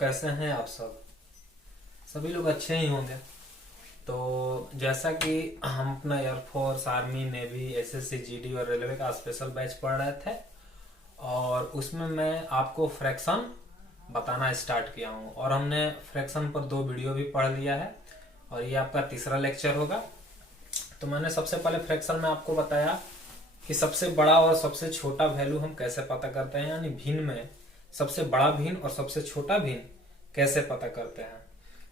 कैसे हैं आप सब? सभी लोग अच्छे ही होंगे। तो जैसा कि हम अपना air force, army, navy, SSC, GD और रेलवे का स्पेशल बैच पढ़ रहे थे और उसमें मैं आपको फ्रैक्शन बताना स्टार्ट किया हूँ और हमने फ्रैक्शन पर 2 वीडियो भी पढ़ लिया है और ये आपका तीसरा लेक्चर होगा। तो मैंने सबसे पहले फ्रैक्शन में आपको बताया कि सबसे बड़ा और सबसे छोटा वैल्यू हम कैसे पता करते हैं, यानी भिन्न में सबसे बड़ा भिन्न और सबसे छोटा भिन्न कैसे पता करते हैं।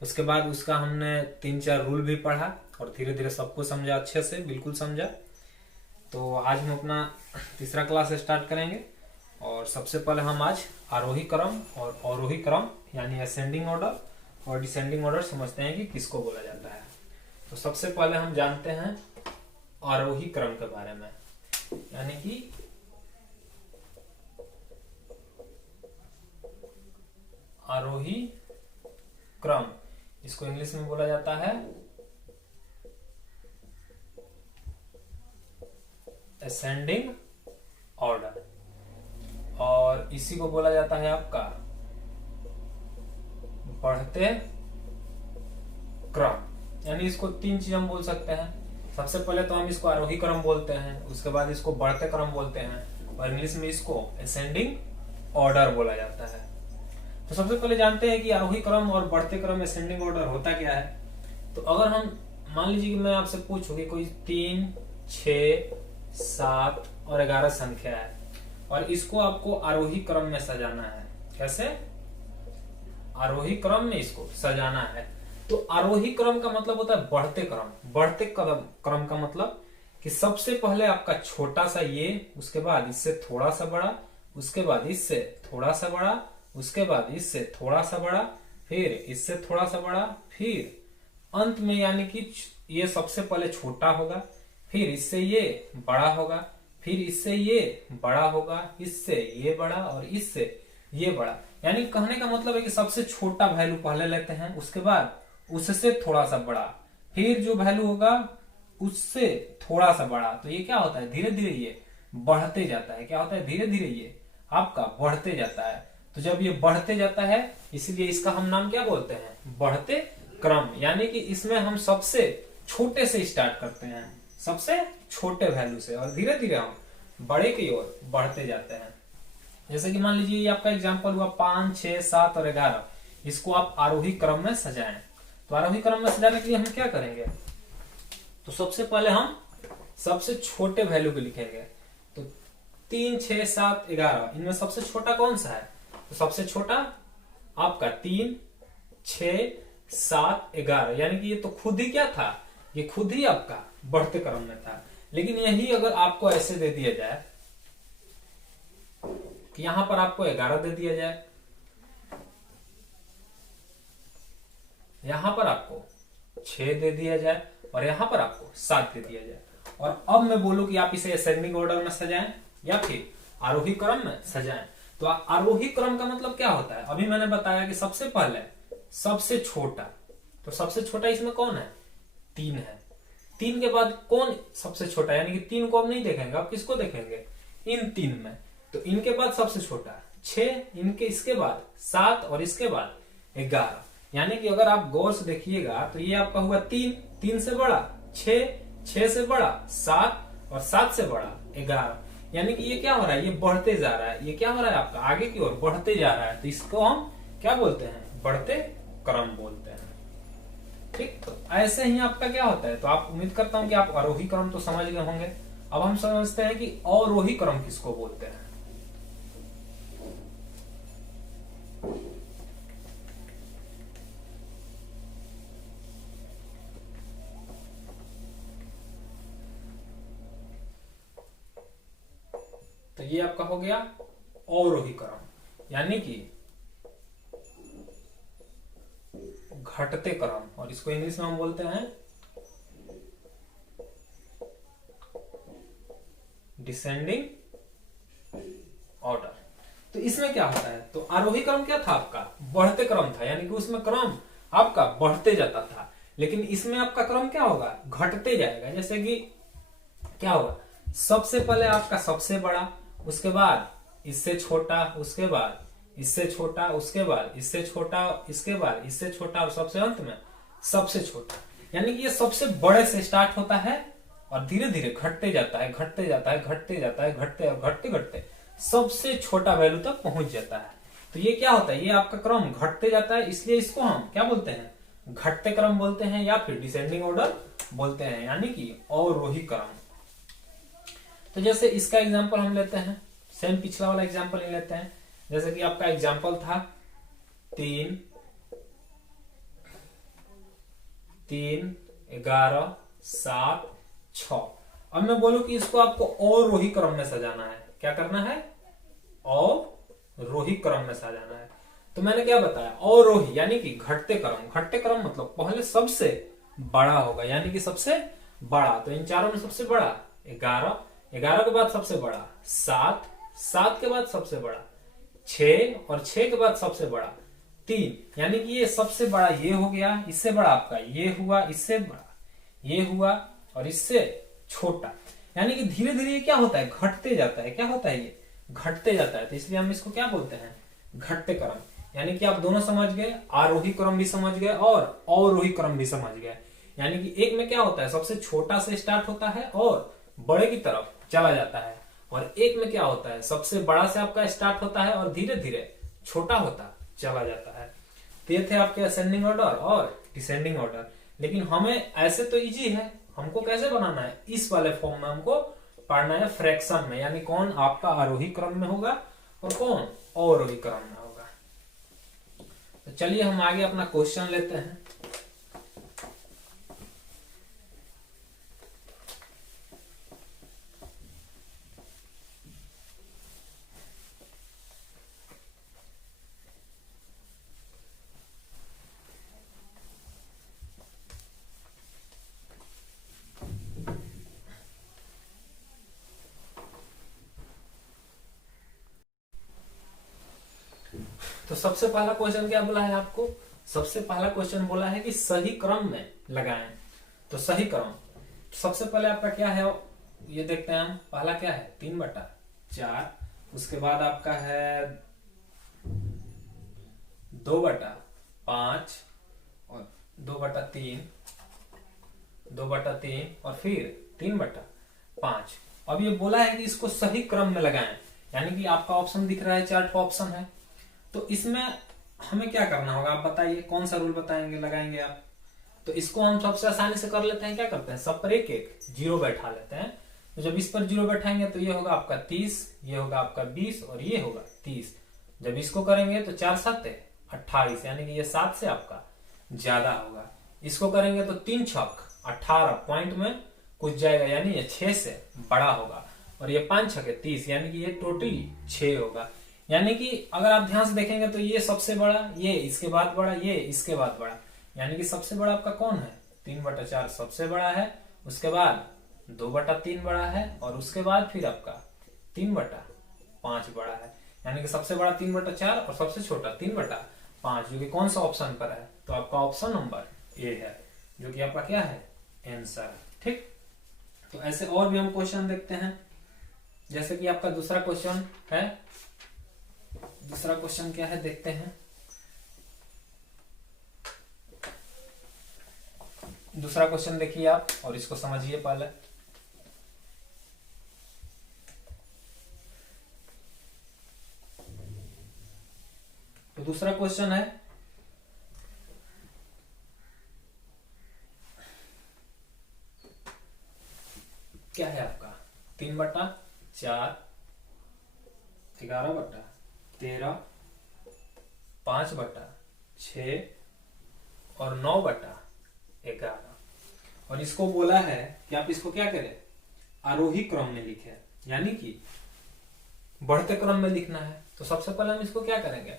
उसके बाद उसका हमने 3-4 रूल भी पढ़ा और धीरे धीरे सबको समझा, अच्छे से बिल्कुल समझा। तो आज हम अपना तीसरा क्लास स्टार्ट करेंगे और सबसे पहले हम आज आरोही क्रम और अवरोही क्रम यानी असेंडिंग ऑर्डर और डिसेंडिंग ऑर्डर समझते हैं कि किसको बोला जाता है। तो सबसे पहले हम जानते हैं आरोही क्रम के बारे में, यानी कि आरोही क्रम, इसको इंग्लिश में बोला जाता है असेंडिंग ऑर्डर और इसी को बोला जाता है आपका बढ़ते क्रम। यानी इसको 3 चीज हम बोल सकते हैं। सबसे पहले तो हम इसको आरोही क्रम बोलते हैं, उसके बाद इसको बढ़ते क्रम बोलते हैं और इंग्लिश में इसको असेंडिंग ऑर्डर बोला जाता है। तो सबसे पहले जानते हैं कि आरोही क्रम और बढ़ते क्रम असेंडिंग ऑर्डर होता क्या है। तो अगर हम मान लीजिए कि मैं आपसे पूछूं कि कोई 3, 6, 7 और 11 संख्या है और इसको आपको आरोही क्रम में सजाना है। कैसे? आरोही क्रम में इसको सजाना है। तो आरोही क्रम का मतलब होता है बढ़ते क्रम। बढ़ते क्रम का मतलब कि सबसे पहले आपका छोटा सा ये, उसके बाद इससे थोड़ा सा बड़ा, उसके बाद इससे थोड़ा सा बड़ा, उसके बाद इससे थोड़ा सा बड़ा, फिर इससे थोड़ा सा बड़ा, फिर अंत में यानी कि ये सबसे पहले छोटा होगा, फिर इससे ये बड़ा होगा, फिर इससे ये बड़ा होगा, इससे ये बड़ा और इससे ये बड़ा। यानी कहने का मतलब है कि सबसे छोटा वैल्यू पहले लेते हैं, उसके बाद उससे थोड़ा सा बड़ा, फिर जो वैल्यू होगा उससे थोड़ा सा बड़ा। तो ये क्या होता है, धीरे धीरे ये बढ़ते जाता है। क्या होता है? धीरे धीरे ये आपका बढ़ते जाता है। तो जब ये बढ़ते जाता है इसलिए इसका हम नाम क्या बोलते हैं, बढ़ते क्रम। यानी कि इसमें हम सबसे छोटे से स्टार्ट करते हैं, सबसे छोटे वैल्यू से, और धीरे धीरे हम बड़े की ओर बढ़ते जाते हैं। जैसे कि मान लीजिए ये आपका एग्जांपल हुआ 5, 6, 7 और 11। इसको आप आरोही क्रम में सजाएं। तो आरोही क्रम में सजाने के लिए हम क्या करेंगे, तो सबसे पहले हम सबसे छोटे वैल्यू को लिखेंगे। तो 3, 6, 7, 11 इनमें सबसे छोटा कौन सा है? तो सबसे छोटा आपका 3, 6, 7, 11। यानी कि ये तो खुद ही क्या था, ये खुद ही आपका बढ़ते क्रम में था। लेकिन यही अगर आपको ऐसे दे दिया जाए कि यहां पर आपको 11 दे दिया जाए, यहां पर आपको 6 दे दिया जाए और यहां पर आपको 7 दे दिया जाए, और अब मैं बोलूं कि आप इसे असेंडिंग ऑर्डर में सजाएं या फिर आरोही क्रम में सजाएं। तो आरोही क्रम का मतलब क्या होता है, अभी मैंने बताया कि सबसे पहले सबसे छोटा, तो सबसे छोटा इसमें कौन है, 3 है। 3 के बाद कौन सबसे छोटा, यानी कि 3 को आप नहीं देखेंगे, आप किसको देखेंगे, इन 3 में। तो इनके बाद सबसे छोटा 6, इनके इसके बाद 7 और इसके बाद 11। यानी कि अगर आप गौर से देखिएगा तो ये आपका हुआ 3, 3 से बड़ा 6, 6 से बड़ा 7 और 7 से बड़ा 11। यानी कि ये क्या हो रहा है, ये बढ़ते जा रहा है। ये क्या हो रहा है, आपका आगे की ओर बढ़ते जा रहा है। तो इसको हम क्या बोलते हैं, बढ़ते क्रम बोलते हैं। ठीक, तो ऐसे ही आपका क्या होता है। तो आप उम्मीद करता हूं कि आप आरोही क्रम तो समझ गए होंगे। अब हम समझते हैं कि अवरोही क्रम किसको बोलते हैं। तो ये आपका हो गया अवरोही क्रम, यानी कि घटते क्रम, और इसको इंग्लिश में हम बोलते हैं डिसेंडिंग ऑर्डर। तो इसमें क्या होता है, तो आरोही क्रम क्या था, आपका बढ़ते क्रम था, यानी कि उसमें क्रम आपका बढ़ते जाता था। लेकिन इसमें आपका क्रम क्या होगा, घटते जाएगा। जैसे कि क्या होगा, सबसे पहले आपका सबसे बड़ा, उसके बाद इससे छोटा, उसके बाद इससे छोटा, उसके बाद इससे छोटा, इसके बाद इससे छोटा और सबसे अंत में सबसे छोटा। यानी कि ये सबसे बड़े से स्टार्ट होता है और धीरे धीरे घटते जाता है, घटते जाता है, घटते जाता है, घटते और घटते घटते सबसे छोटा वैल्यू तक पहुंच जाता है। तो ये क्या होता है, ये आपका क्रम घटते जाता है, इसलिए इसको हम क्या बोलते हैं, घटते क्रम बोलते हैं या फिर डिसेंडिंग ऑर्डर बोलते हैं, यानी कि अवरोही क्रम। तो जैसे इसका एग्जांपल हम लेते हैं, सेम पिछला वाला एग्जांपल ही लेते हैं। जैसे कि आपका एग्जांपल था 3, 11, 7, 6। अब मैं बोलूं कि इसको आपको अवरोही क्रम में सजाना है। क्या करना है, अवरोही क्रम में सजाना है। तो मैंने क्या बताया, अवरोही यानी कि घटते क्रम। घटते क्रम मतलब पहले सबसे बड़ा होगा, यानी कि सबसे बड़ा। तो इन चारों में सबसे बड़ा 11, 11 के बाद सबसे बड़ा 7, 7 के बाद सबसे बड़ा 6 और 6 के बाद सबसे बड़ा 3। यानी कि ये सबसे बड़ा ये हो गया, इससे बड़ा आपका ये हुआ, इससे बड़ा ये हुआ और इससे छोटा। यानी कि धीरे धीरे ये क्या होता है, घटते जाता है। क्या होता है, ये घटते जाता है। तो इसलिए हम इसको क्या बोलते हैं, घटते क्रम। यानी कि आप दोनों समझ गए, आरोही क्रम भी समझ गए और अवरोही क्रम भी समझ गए। यानी कि एक में क्या होता है, सबसे छोटा से स्टार्ट होता है और बड़े की तरफ चला जाता है, और एक में क्या होता है, सबसे बड़ा से आपका स्टार्ट होता है और धीरे धीरे छोटा होता चला जाता है। तो ये थे आपके असेंडिंग ऑर्डर और डिसेंडिंग ऑर्डर। लेकिन हमें ऐसे तो इजी है, हमको कैसे बनाना है, इस वाले फॉर्म में हमको पढ़ना है फ्रैक्शन में, यानी कौन आपका आरोही क्रम में होगा और कौन अवरोही क्रम में होगा। तो चलिए हम आगे अपना क्वेश्चन लेते हैं। तो सबसे पहला क्वेश्चन क्या बोला है आपको, सबसे पहला क्वेश्चन बोला है कि सही क्रम में लगाएं। तो सही क्रम सबसे पहले आपका क्या है, ये देखते हैं हम। पहला क्या है, 3/4। उसके बाद आपका है 2/5 और 2/3, 2/3 और फिर 3/5। अब ये बोला है कि इसको सही क्रम में लगाएं, यानी कि आपका ऑप्शन दिख रहा है, 4 ऑप्शन है। तो इसमें हमें क्या करना होगा, आप बताइए कौन सा रूल बताएंगे, लगाएंगे आप। तो इसको हम सबसे आसानी से कर लेते हैं, क्या करते हैं, सब पर एक एक 0 बैठा लेते हैं। तो जब इस पर 0 बैठाएंगे तो ये होगा आपका 30, ये होगा आपका 20 और ये होगा 30। जब इसको करेंगे तो 4 7 28, यानी कि ये 7 से आपका ज्यादा होगा। इसको करेंगे तो 3 6 18 पॉइंट में कुछ जाएगा, यानी ये 6 से बड़ा होगा। और ये 5 6 30, यानी कि ये टोटली 6 होगा। यानी कि अगर आप ध्यान से देखेंगे तो ये सबसे बड़ा, ये इसके बाद बड़ा, ये इसके बाद बड़ा, यानी कि सबसे बड़ा आपका कौन है, 3/4 सबसे बड़ा है, उसके बाद 2/3 बड़ा है और उसके बाद फिर आपका 3/5 बड़ा है। यानी कि सबसे बड़ा 3/4 और सबसे छोटा 3/5, जो कि कौन सा ऑप्शन पर है, तो आपका ऑप्शन नंबर ए है, जो कि आपका क्या है, आंसर। ठीक, तो ऐसे और भी हम क्वेश्चन देखते हैं। जैसे कि आपका दूसरा क्वेश्चन है, दूसरा क्वेश्चन क्या है देखते हैं। दूसरा क्वेश्चन देखिए आप और इसको समझिए पहले। तो दूसरा क्वेश्चन है, क्या है आपका, 3/4, 11/13, 5/6 और 9/11। और इसको बोला है कि आप इसको क्या करें, आरोही क्रम में लिखें, यानी कि बढ़ते क्रम में लिखना है। तो सबसे पहले हम इसको क्या करेंगे,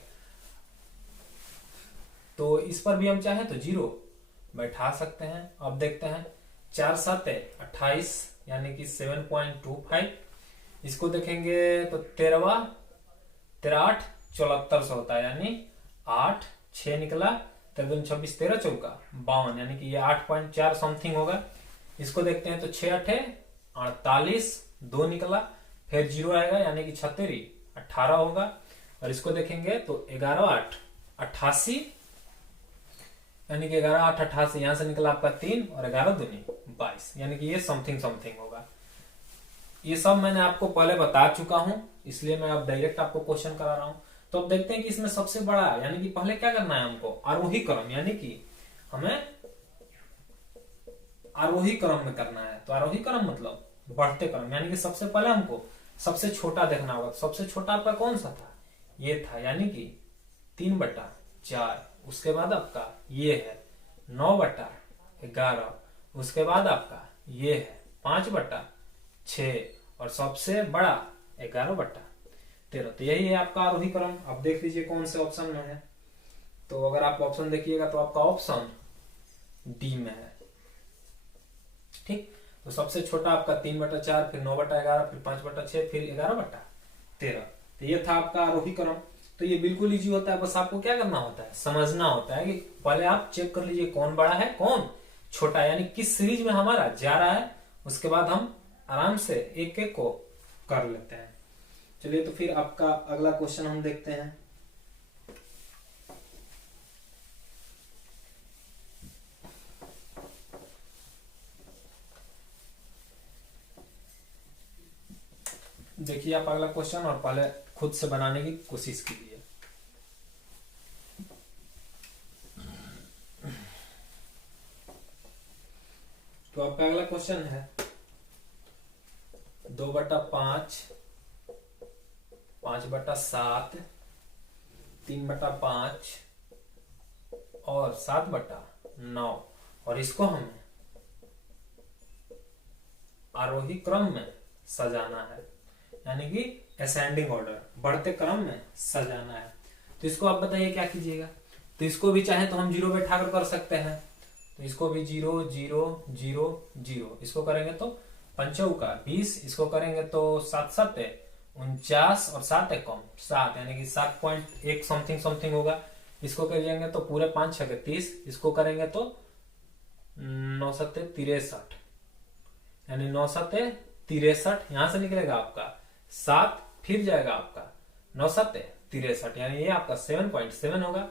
तो इस पर भी हम चाहें तो 0 बैठा सकते हैं। अब देखते हैं, 4 7 28, यानी कि 7.25। इसको देखेंगे तो 13 8 74 होता है, यानी 8 6 निकला, 13 26 13 चौका 52, यानी कि ये 8.4 समथिंग होगा। इसको देखते हैं तो 6 8 48, 2 निकला, फिर 0 आएगा, यानी कि 36 18 होगा। और इसको देखेंगे तो 11 8 88, यानी कि 11 8 88, यहां से निकला आपका 3 और 11 दूनी 22, यानी कि ये समथिंग समथिंग होगा। ये सब मैंने आपको पहले बता चुका हूं, इसलिए मैं अब डायरेक्ट आपको क्वेश्चन करा रहा हूं। तो अब देखते हैं कि इसमें सबसे बड़ा, यानी कि पहले क्या करना है हमको, आरोही क्रम, यानी कि हमें आरोही क्रम में करना है। तो आरोही क्रम मतलब बढ़ते क्रम, यानी कि सबसे पहले हमको सबसे छोटा देखना होगा। सबसे छोटा आपका कौन सा था, ये था, यानी कि 3/4। उसके बाद आपका ये है 9/11। उसके बाद आपका ये है 5/6 और सबसे बड़ा 11/13। तो यही है आपका आरोही क्रम। अब देख लीजिए कौन से ऑप्शन में है। तो अगर आप ऑप्शन देखिएगा तो आपका ऑप्शन डी में है। ठीक, तो सबसे छोटा आपका 3/4, फिर 9/11, फिर 5/6, फिर 11/13। तो ये था आपका आरोही क्रम। तो ये बिल्कुल इजी होता है, बस आपको क्या करना होता है, समझना होता है कि पहले आप चेक कर लीजिए कौन बड़ा है कौन छोटा है, यानी किस सीरीज में हमारा जा रहा है। उसके बाद हम आराम से एक एक को कर लेते हैं। चलिए तो फिर आपका अगला क्वेश्चन हम देखते हैं। देखिए आप अगला क्वेश्चन और पहले खुद से बनाने की कोशिश कीजिए। तो आपका अगला क्वेश्चन है 2/5, 5/7, 3/5 और 7/9, और इसको हमें आरोही क्रम में सजाना है, यानी कि असेंडिंग ऑर्डर, बढ़ते क्रम में सजाना है। तो इसको आप बताइए क्या कीजिएगा। तो इसको भी चाहे तो हम 0 बैठाकर कर सकते हैं। तो इसको भी 0 0 0 0, इसको करेंगे तो 5 का 20, इसको करेंगे तो 7 7 49 और 7 कम 7, यानी कि 7.1 समथिंग समथिंग होगा। इसको करेंगे तो पूरे 5 6 30, इसको करेंगे तो 9 7 63, यानी 9 7 63, यहां से निकलेगा आपका 7, फिर जाएगा आपका 9 7 63, यानी ये आपका 7.7 होगा।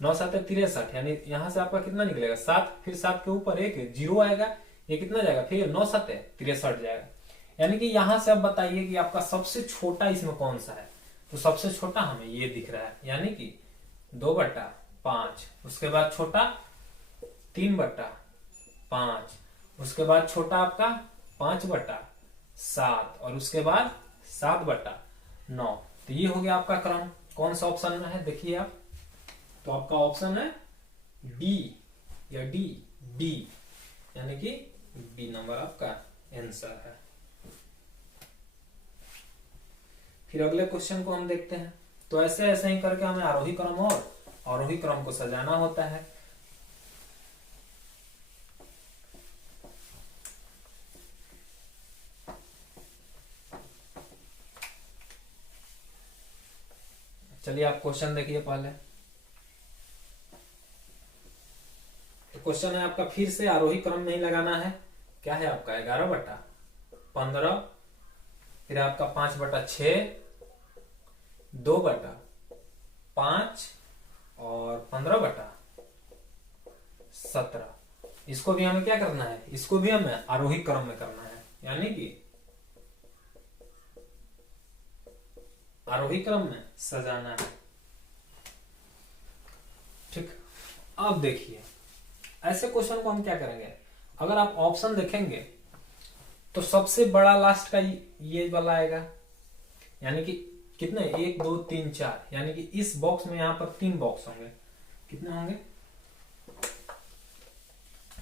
9 7 63, यानी यहां से आपका कितना निकलेगा 7, फिर 7 के ऊपर एक 0 आएगा, ये कितना जाएगा, फिर 9 7 63 जाएगा। यानी कि यहां से अब बताइए कि आपका सबसे छोटा इसमें कौन सा है। तो सबसे छोटा हमें ये दिख रहा है, यानी कि 2/5। उसके बाद छोटा 3/5, उसके बाद छोटा आपका 5/7 और उसके बाद 7/9। तो ये हो गया आपका क्रम। कौन सा ऑप्शन में है देखिए आप। तो आपका ऑप्शन है डी या डी, बी, यानी कि बी नंबर आपका आंसर है। फिर अगले क्वेश्चन को हम देखते हैं। तो ऐसे ऐसे ही करके हमें आरोही क्रम और अवरोही क्रम को सजाना होता है। चलिए आप क्वेश्चन देखिए पहले। क्वेश्चन है आपका फिर से आरोही क्रम में ही लगाना है। क्या है आपका 11/15, फिर आपका 5/6, 2/5 और 15/17। इसको भी हमें क्या करना है, इसको भी हमें आरोही क्रम में करना है, यानी कि आरोही क्रम में सजाना है। ठीक, अब देखिए ऐसे क्वेश्चन को हम क्या करेंगे, अगर आप ऑप्शन देखेंगे तो सबसे बड़ा लास्ट का ये वाला आएगा, यानी कि कितने 1 2 3 4, यानी कि इस बॉक्स में यहां पर 3 बॉक्स होंगे। कितने होंगे,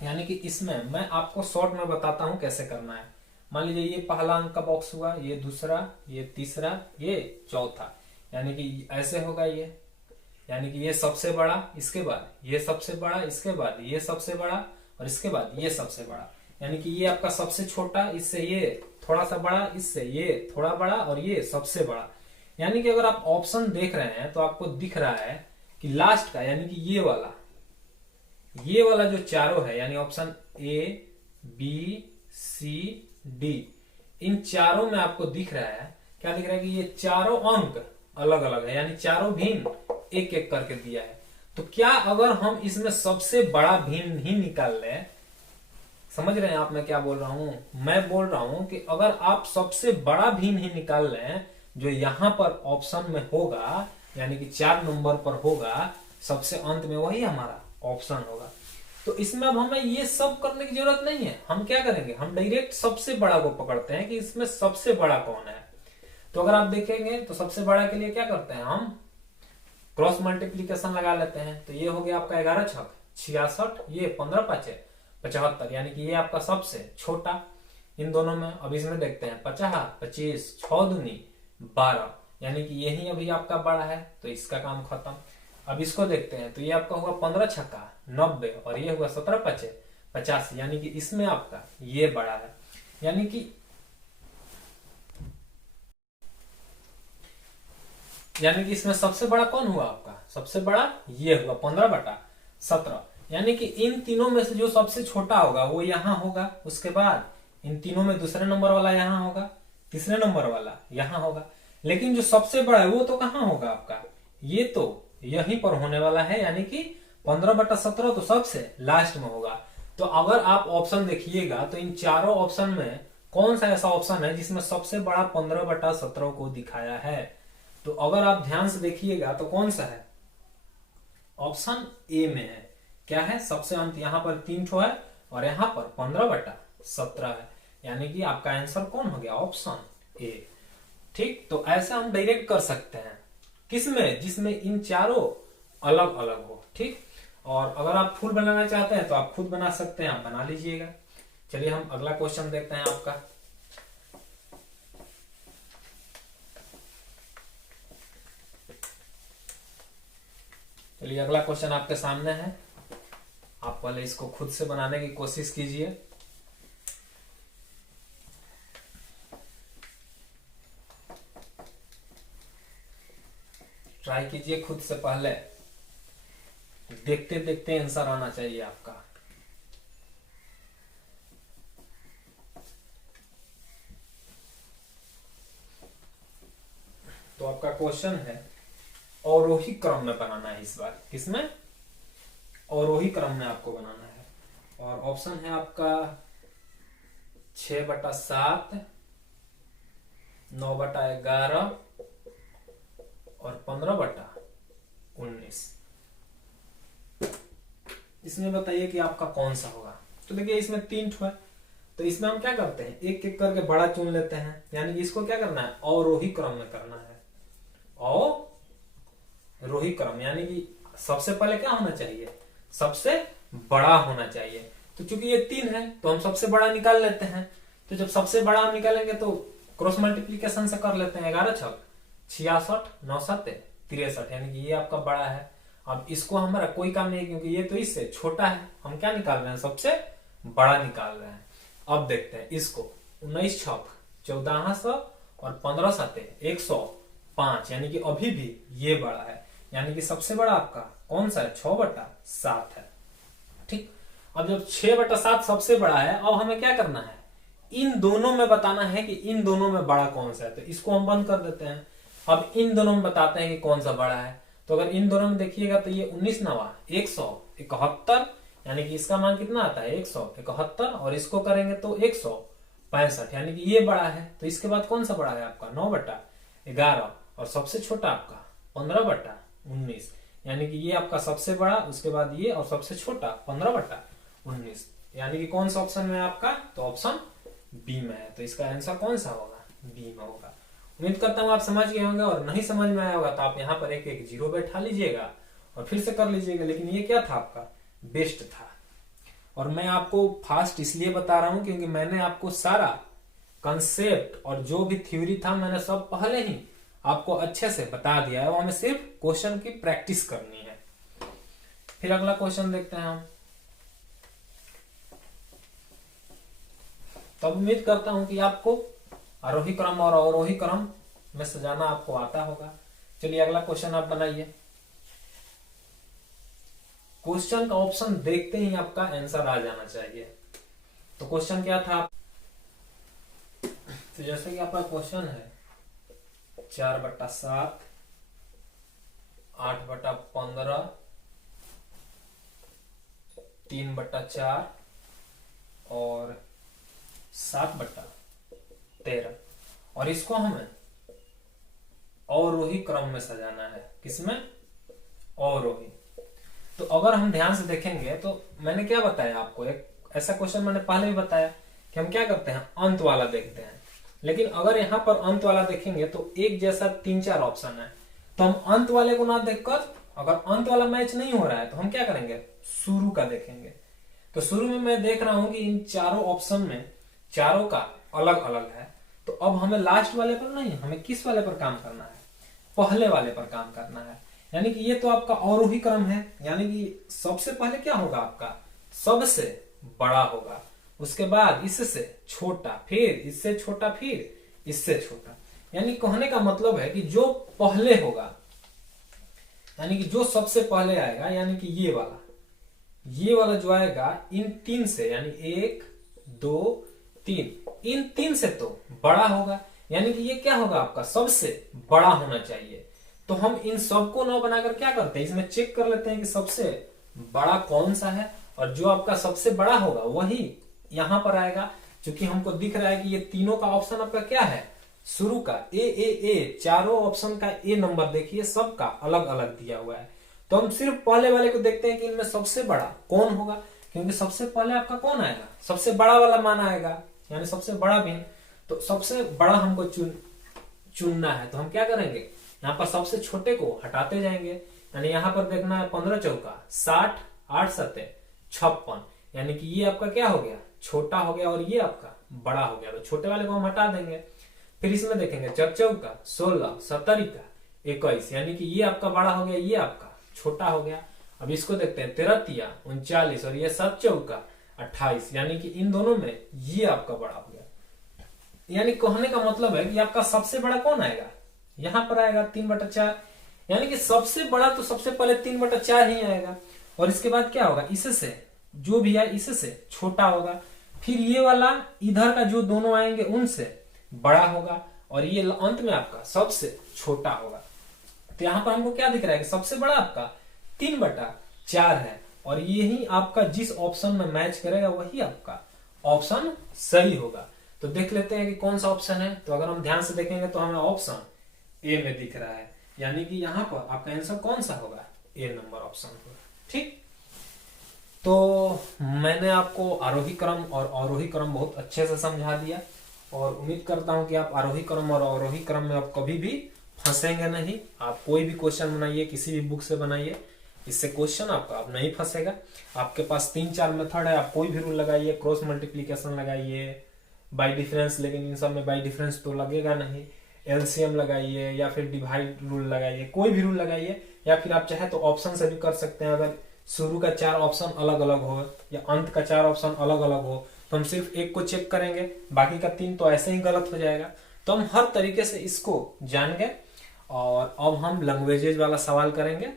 यानी कि इसमें मैं आपको शॉर्ट में बताता हूं कैसे करना है। मान लीजिए ये पहला अंक का बॉक्स हुआ, ये दूसरा, ये तीसरा, ये चौथा, यानी कि ऐसे होगा ये, यानी कि ये सबसे बड़ा, इसके बाद ये सबसे बड़ा, इसके बाद ये सबसे बड़ा और इसके बाद ये सबसे बड़ा, यानी कि ये आपका सबसे छोटा, इससे ये थोड़ा सा बड़ा, इससे ये थोड़ा बड़ा और ये सबसे बड़ा। यानी कि अगर आप ऑप्शन देख रहे हैं तो आपको दिख रहा है कि लास्ट का, यानी कि ये वाला जो चारों है, यानी option A B C D, इन चारों में आपको दिख रहा है, क्या दिख रहा है कि ये चारों अंक अलग अलग है, यानी चारों भिन्न एक एक करके दिया है। तो क्या अगर हम इसमें सबसे बड़ा भिन्न ही निकाल लें, समझ रहे हैं आप मैं क्या बोल रहा हूं? मैं बोल रहा हूं कि अगर आप सबसे बड़ा भिन्न ही निकाल लें जो यहां पर ऑप्शन में होगा, यानी कि 4 नंबर पर होगा, सबसे अंत में वही हमारा ऑप्शन होगा। तो इसमें अब हमें ये सब करने की जरूरत नहीं है। हम क्या करेंगे, हम डायरेक्ट सबसे बड़ा को पकड़ते हैं कि इसमें सबसे बड़ा कौन है। तो अगर आप देखेंगे तो सबसे बड़ा के लिए क्या करते हैं, हम क्रॉस मल्टीप्लीकेशन लगा लेते हैं। तो ये हो गया आपका 11 छक 66, ये 15 पाँचे 75, यानी कि ये आपका सबसे छोटा इन दोनों में। अब इसमें देखते हैं 50 25 6 दूनी 12, यानी कि यही अभी आपका बड़ा है, तो इसका काम खत्म। अब इसको देखते हैं तो ये आपका हुआ 15 छक्का 90 और ये हुआ 17 पचे 85, यानी कि इसमें आपका ये बड़ा है। यानी कि इसमें सबसे बड़ा कौन हुआ आपका, सबसे बड़ा ये हुआ 15/17, यानी कि इन तीनों में से जो सबसे छोटा होगा वो यहां होगा, उसके बाद इन तीनों में दूसरे नंबर वाला यहां होगा, तीसरे नंबर वाला यहां होगा, लेकिन जो सबसे बड़ा है वो तो कहां होगा आपका, ये तो यहीं पर होने वाला है, यानी कि 15/17 तो सबसे लास्ट में होगा। तो अगर आप ऑप्शन देखिएगा तो इन चारों ऑप्शन में कौन सा ऐसा ऑप्शन है जिसमें सबसे बड़ा 15/17 को दिखाया है? तो अगर आप ध्यान से देखिएगा तो कौन सा है, ऑप्शन ए में है। क्या है, सबसे अंत यहां पर 3 ठो है और यहां पर 15/17 है, यानी कि आपका आंसर कौन हो गया, ऑप्शन ए। ठीक, तो ऐसा हम डायरेक्ट कर सकते हैं किसमें, जिसमें इन चारों अलग अलग हो। ठीक, और अगर आप फुल बनाना चाहते हैं तो आप खुद बना सकते हैं, आप बना लीजिएगा। चलिए हम अगला क्वेश्चन देखते हैं आपका। चलिए अगला क्वेश्चन आपके सामने है, आप पहले इसको खुद से बनाने की कोशिश कीजिए। ट्राई कीजिए खुद से, पहले देखते देखते आंसर आना चाहिए आपका। तो आपका क्वेश्चन है अवरोही क्रम में बनाना है इस बार, किसमें, अवरोही क्रम में आपको बनाना है। और ऑप्शन है आपका 6/7 9/11 और 15/19। इसमें बताइए कि आपका कौन सा होगा। तो देखिए इसमें 3 ठो है, तो इसमें हम क्या करते हैं, एक एक करके बड़ा चुन लेते हैं, यानी कि इसको क्या करना है, अवरोही क्रम में करना है। अवरोही क्रम यानी कि सबसे पहले क्या होना चाहिए, सबसे बड़ा होना चाहिए। तो चूंकि ये 3 है तो हम सबसे बड़ा निकाल लेते हैं। तो जब सबसे बड़ा हम निकालेंगे तो क्रॉस मल्टीप्लीकेशन से कर लेते हैं। 11 छक 66 9 7 63, यानी कि ये आपका बड़ा है। अब इसको हमारा कोई काम नहीं है क्योंकि ये तो इससे छोटा है, हम क्या निकाल रहे हैं, सबसे बड़ा निकाल रहे हैं। अब देखते हैं इसको, 19 छक 1400 और 15 7 105, यानी कि अभी भी ये बड़ा है, यानी कि सबसे बड़ा आपका कौन सा है, 6/7 है। ठीक, अब जब 6/7 सबसे बड़ा है, अब हमें क्या करना है, इन दोनों में बताना है कि इन दोनों में बड़ा कौन सा है। तो इसको हम बंद कर देते हैं। अब इन दोनों में बताते हैं कि कौन सा बड़ा है। तो अगर इन दोनों में देखिएगा तो ये 19 9 171, यानी कि इसका मान कितना आता है, 171, और इसको करेंगे तो 165, यानी कि ये बड़ा है। तो इसके बाद कौन सा बड़ा है आपका, 9/11, और सबसे छोटा आपका 15/19, यानी कि ये आपका सबसे बड़ा, उसके बाद ये, और सबसे छोटा 15/19, यानी कि कौन सा ऑप्शन में है आपका, तो ऑप्शन बी में है। तो इसका आंसर कौन सा होगा, बी में होगा। उम्मीद करता हूं आप समझ गए होंगे, और नहीं समझ में आया होगा तो आप यहाँ पर एक एक जीरो बैठा लीजिएगा और फिर से कर लीजिएगा। लेकिन ये क्या था आपका, बेस्ट था। और मैं आपको फास्ट इसलिए बता रहा हूं क्योंकि मैंने आपको सारा कंसेप्ट और जो भी थ्योरी था मैंने सब पहले ही आपको अच्छे से बता दिया है। वो हमें सिर्फ क्वेश्चन की प्रैक्टिस करनी है। फिर अगला क्वेश्चन देखते हैं हम। तब उम्मीद करता हूं कि आपको आरोही क्रम और अवरोही क्रम में सजाना आपको आता होगा। चलिए अगला क्वेश्चन आप बनाइए। क्वेश्चन का ऑप्शन देखते ही आपका आंसर आ जाना चाहिए। तो क्वेश्चन क्या था, तो जैसे कि आपका क्वेश्चन है 4/7 8/15, 3/4 और 7/13। और इसको हमें अवरोही क्रम में सजाना है। किसमें? अवरोही। तो अगर हम ध्यान से देखेंगे तो मैंने क्या बताया आपको, एक ऐसा क्वेश्चन मैंने पहले भी बताया कि हम क्या करते हैं, अंत वाला देखते हैं। लेकिन अगर यहाँ पर अंत वाला देखेंगे तो एक जैसा 3-4 ऑप्शन है, तो हम अंत वाले को ना देखकर, अगर अंत वाला मैच नहीं हो रहा है तो हम क्या करेंगे, शुरू का देखेंगे। तो शुरू में मैं देख रहा हूं कि इन चारों ऑप्शन में चारों का अलग अलग है, तो अब हमें लास्ट वाले पर नहीं, हमें किस वाले पर काम करना है, पहले वाले पर काम करना है। यानी कि ये तो आपका अवरोही क्रम है, यानी कि सबसे पहले क्या होगा, आपका सबसे बड़ा होगा, उसके बाद इससे छोटा, फिर इससे छोटा, फिर इससे छोटा। यानी कहने का मतलब है कि जो पहले होगा, यानी कि जो सबसे पहले आएगा, यानी कि ये वाला जो आएगा इन 3 से, यानी 1 2 3, इन 3 से तो बड़ा होगा, यानी कि ये क्या होगा, आपका सबसे बड़ा होना चाहिए। तो हम इन सबको न बनाकर क्या करते हैं, इसमें चेक कर लेते हैं कि सबसे बड़ा कौन सा है, और जो आपका सबसे बड़ा होगा वही यहां पर आएगा। क्योंकि हमको दिख रहा है कि ये तीनों का ऑप्शन आपका क्या है, शुरू का ए, चारों ऑप्शन का ए नंबर देखिए, सबका अलग अलग दिया हुआ है। तो हम सिर्फ पहले वाले को देखते हैं कि इनमें सबसे बड़ा कौन होगा, क्योंकि सबसे पहले आपका कौन आएगा, सबसे बड़ा वाला मान आएगा, यानी सबसे बड़ा भिन्न। तो सबसे बड़ा हमको चुनना है, तो हम क्या करेंगे, यहाँ पर सबसे छोटे को हटाते जाएंगे। यानी यहाँ पर देखना है 15 चौका 60, 8 सत्ते 56, यानी कि ये आपका क्या हो गया, छोटा हो गया, और ये आपका बड़ा हो गया। तो छोटे वाले को हम हटा देंगे। फिर इसमें देखेंगे 4 चौका 16, 17 21, यानी कि ये आपका बड़ा हो गया, ये आपका छोटा हो गया। अब इसको देखते हैं 13 तिया 39, और ये 7 चौका 28, यानी कि इन दोनों में ये आपका बड़ा हो गया। यानी कहने का मतलब है कि आपका सबसे बड़ा कौन आएगा, यहां पर आएगा 3/4, यानी कि सबसे बड़ा तो सबसे पहले 3/4 ही आएगा, और इसके बाद क्या होगा, इससे जो भी है इससे छोटा होगा, फिर ये वाला इधर का जो दोनों आएंगे उनसे बड़ा होगा, और ये अंत में आपका सबसे छोटा होगा। तो यहाँ पर हमको क्या दिख रहा है कि सबसे बड़ा आपका 3/4 है, और यही आपका जिस ऑप्शन में मैच करेगा वही आपका ऑप्शन सही होगा। तो देख लेते हैं कि कौन सा ऑप्शन है। तो अगर हम ध्यान से देखेंगे तो हमें ऑप्शन ए में दिख रहा है, यानी कि यहाँ पर आपका आंसर कौन सा होगा, ए नंबर ऑप्शन होगा। ठीक, तो मैंने आपको आरोही क्रम और अवरोही क्रम बहुत अच्छे से समझा दिया, और उम्मीद करता हूं कि आप आरोही क्रम और अवरोही क्रम में आप कभी भी फंसेंगे नहीं। आप कोई भी क्वेश्चन बनाइए, किसी भी बुक से बनाइए, इससे क्वेश्चन आपका आप नहीं फंसेगा। आपके पास 3-4 मेथड है, आप कोई भी रूल लगाइए, क्रॉस मल्टीप्लीकेशन लगाइए, बाय डिफरेंस, लेकिन इन सब में बाय डिफरेंस तो लगेगा नहीं, एलसीएम लगाइए, या फिर डिवाइड रूल लगाइए, कोई भी रूल लगाइए, या फिर आप चाहे तो ऑप्शन से भी कर सकते हैं। अगर शुरू का 4 ऑप्शन अलग अलग हो या अंत का 4 ऑप्शन अलग अलग हो, तो हम सिर्फ एक को चेक करेंगे, बाकी का 3 तो ऐसे ही गलत हो जाएगा। तो हम हर तरीके से इसको जान गए, और अब हम लैंग्वेजेज वाला सवाल करेंगे,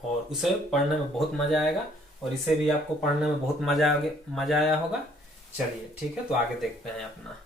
और उसे पढ़ने में बहुत मजा आएगा, और इसे भी आपको पढ़ने में बहुत मजा आया होगा। चलिए ठीक है, तो आगे देखते हैं अपना।